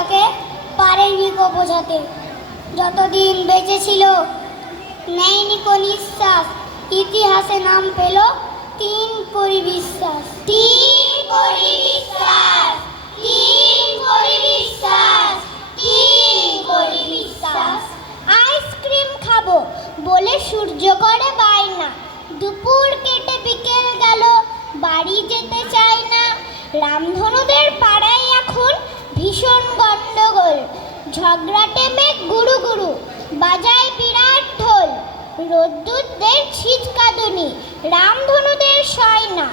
তাকে পারেনি কো বোঝাতে। যতদিন বেঁচে ছিল নেয়নি কো নিঃশ্বাস, ইতিহাসে নাম পেল 3 কোটি বিশ্বাস। 3 কোটি বিশ্বাস, 3 কোটি বিশ্বাস, 3 কোটি বিশ্বাস। আইসক্রিম খাবো বলে সূর্য করে বায়না, দুপুর কেটে বিকেল গেল বাড়ি যেতে চায় না। রামধনুদের পাড়ায় এখন ভীষণ গন্ডগোল, ঝগড়াটে মেঘ গুরু গুরু বাজায় বিরাট ঢোল। রোদ্দুরদের ছিচকাদুনি, রামধনুদের সয় না।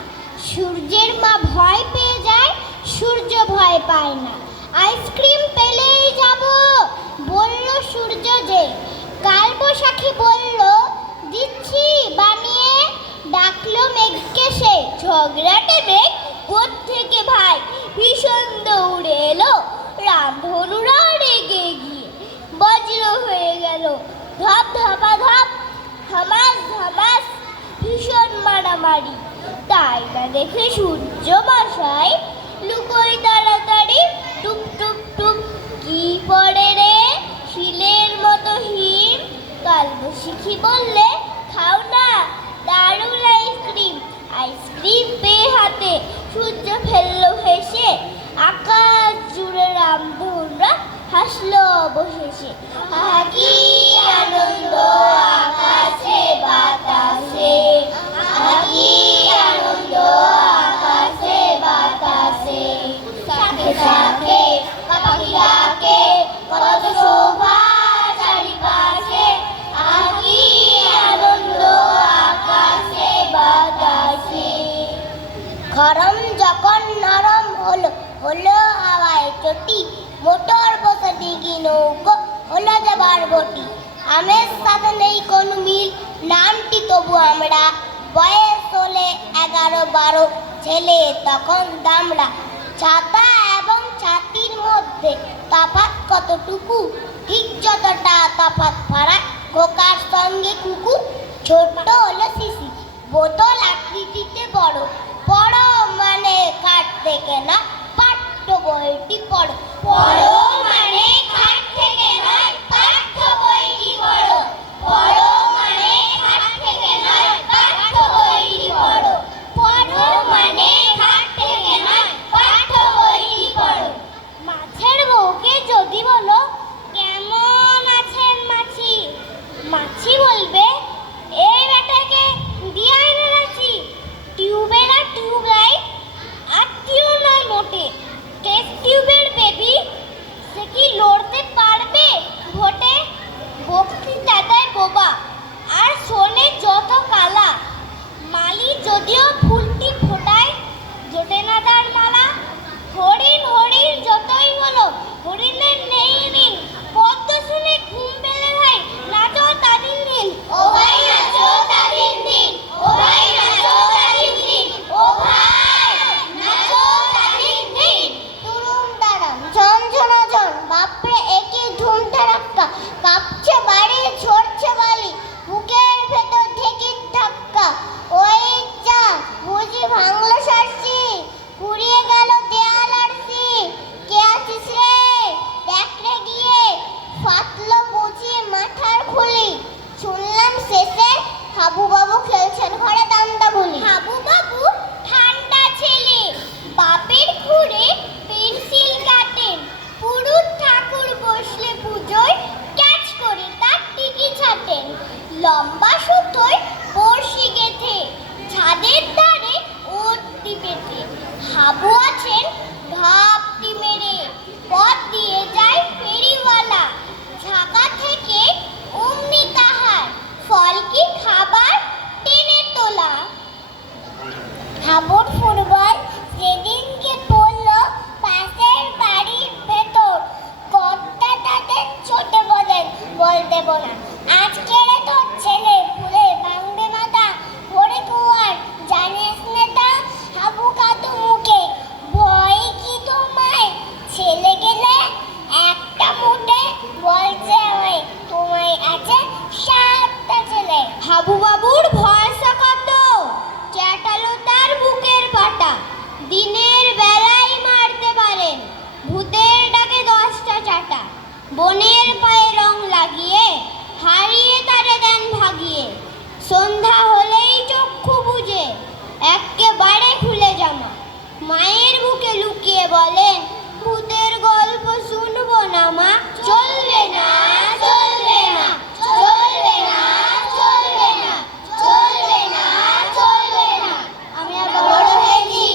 সূর্যের মা ভয় পেয়ে যায়, সূর্য ভয় পায় না। আইসক্রিম পেলেই যাব বলল সূর্য যে, কালবৈশাখী বলল দিচ্ছি বানিয়ে, ডাকলো মেঘকে সে। ঝগড়াটে মেঘ কোত্থেকে ভাই ভীষণ দৌড়ে এলো, রামধনুরা রেগে গিয়ে বজ্র হয়ে গেল। ধপ ধপা ধপ, ধমাস ধমাস, ভীষণ মারামারি। তাই না দেখে সূর্য মশাই লুকোই তাড়াতাড়ি, টুপ টুপ টুপ কি পড়ে রে শিলের মতো হিম। কালবৈশাখী বললে খাও না দারুণ আইসক্রিম। আইসক্রিম পেয়ে হাতে সূর্য ফেললো হেসে, আকাশ জুড়ে রামধনুরা হাসলো অবশেষে। আহা কি আনন্দ আকাশে বাতাসে, আহা কি আনন্দ আকাশে বাতাসে। শাখে শাখে পাখি ডাকে, কত শোভা চারিপাশে, আহা কি আনন্দ আকাশে বাতাসে। গরম যখন নরম হলো, হলো হাওয়ায় চটি, মোটর বসে ডিঙি নৌকো হলো যাবার বটি। আমের সাথে নেই কোনো মিল, নামটি তবু আমরা, বয়স হলে 11-12, ছেলে তখন দামড়া। ছাতা এবং ছাতির মধ্যে তফাৎ কতটুকু, ঠিক যতটা তফাৎ ফারাক খোকার সঙ্গে কুকুর। ছোট হলো শিশি, বোতল আকৃতিতে বড়, পড়ো মানে খাট থেকে না পাঠ্য বইটি পড়ো। পড়ো মানে খাট থেকে নয় পাঠ্য বইটি পড়ো, পড়ো মানে খাট থেকে নয় পাঠ্য বইটি পড়ো, পড়ো মানে খাট থেকে নয় পাঠ্য বইটি পড়ো। মাছের বউকে যদি বলো কেমন আছেন মাছি, মাছি বলবে এই বেটাকে দিয়াই না নাচি। টিউবের আর টিউবলাইট আত্মীয় নয় মোটে, টেস্ট টিউবের বেবি সে কি লড়তে পারবে ভোটে। বক্তৃতা দেয় বোবা আর শোনে যত কালা, মালি যদিও ফুলটি ফোটায় জোটে না তার মালা। হরিণ হরিণ যতই বলো হরিণের নেই ঋণ, পদ্ম শুনে ঘুম পেলে ভাই নাচো তাদের দিন। ও ভাই নাচো তাদের দিন, ও ভাই নাচো তাদের দিন, ও ভাই নাচো তাদের দিন। তুরুম দাঁড়ান ঝনঝনা ঝন, বাপরে একে ধুম ধাক্কা, কাঁপছে বাড়ি ঝরছে বালি, বুকের ভেতর ঢেকির ধাক্কা। ওই যা বুঝি ভাঙলো সারছি, কুড়িয়ে গেল দেয়াল আরছি। কে আছিস রে দেখ রে গিয়ে, ফাটলো বুঝি মাথার খুলি। শুনলাম শেষে হাবু বাবু খেলছেন ঘরে দান্দা বলি। হাবু বাবু ঠান্ডা ছেলে, বাপের ঘুরে পেন্সিল কাটেন। পুরুত ঠাকুর বসলে পুজোয় ক্যাচ করে তার টিকি ছাটেন। লম্বা সুতোয় বড়শি গেথে ছাদের ধারে ওটটি পেতে। হাবু আছেন ঘাপটি মেরে, পথ দিয়ে যায় ফেরিওয়ালা। ঢাকা থেকে অমনি তাহার ফল কি খাবার টেনে তোলা। হাবুর ফুটবল সেদিনকে পড়লো পাশের বাড়ির ভেতর, কর্তা তাদের ছোট বলেন বল দেব না। আজকের তোর ছেলে ফুলে ভাঙবে মাথা, ভরে কুয়ার জানিস নেতা। হাবু কাদু মুখে ভয় কি তোমায়, ছেলে গেলে একটা মুঠে বলছে আমায়, তোমায় আছে 7টা ছেলে। হাবু বাবুর ভয়সা কত, চ্যাটালো তার বুকের পাটা। দিনের বেলায় মারতে পারেন, ভূতের ডাকে 10 বেটা, বনের পায়ে রং লাগিয়ে হারিয়ে তারে দেন ভাগিয়ে। সন্ধ্যা হলেই চক্ষু বুজে এক্কেবারে খুলে জামা, মায়ের বুকে লুকিয়ে বলেন, ভূতের গল্প শুনবো না মা। চলবে না, চলবে না, চলবে না, চলবে না, চলবে না, চলবে না। আমরা বড় হয়েছি,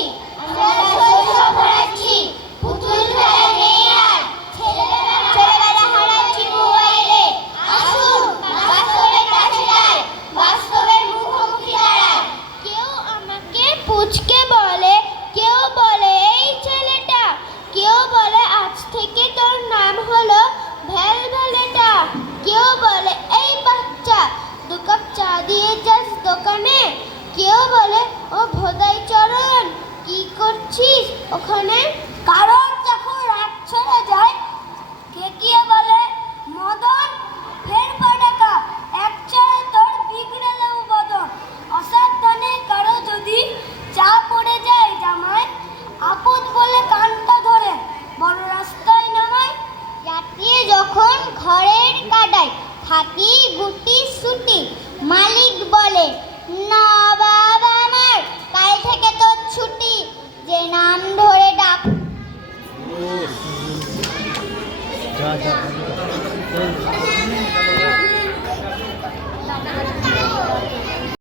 আমরা শৈশব হারাচ্ছি, পুতুল খেলা নেই আর, ছেলেবেলা হারাচ্ছি মোবাইলে। আসুন বাস্তবের কাছে যাই, বাস্তবের মুখোমুখি দাঁড়াই। কেউ আমাকে পুচকে বলে, কেউ বলে এই ছেলেটা, কেউ বলে আজ থেকে তোর নাম হলো ভ্যালভ্যালেটা। কেউ বলে এই বাচ্চা, 2 কাপ চা দিয়ে যাস দোকানে। কেউ বলে ও ভোদাই চরণ, কি করছিস ওখানে। কারণ যখন রাত ছেড়ে যায়, কে কে বলে মদন ফের পাটাকা, এক ছেড়ে তোর বিগড়েলেও বদন। অসাবধানে কারো যদি চা পড়ে যায় জামায়, আপদ বলে কানটা ধরে বড় রাস্তায় নামায়। যাত্রী যখন ঘরের কাদায় থাকি গুটি সুটি, মালিক বলে না বাবা আমার, কাল থেকে তোর ছুটি। যে নাম ধরে ডাক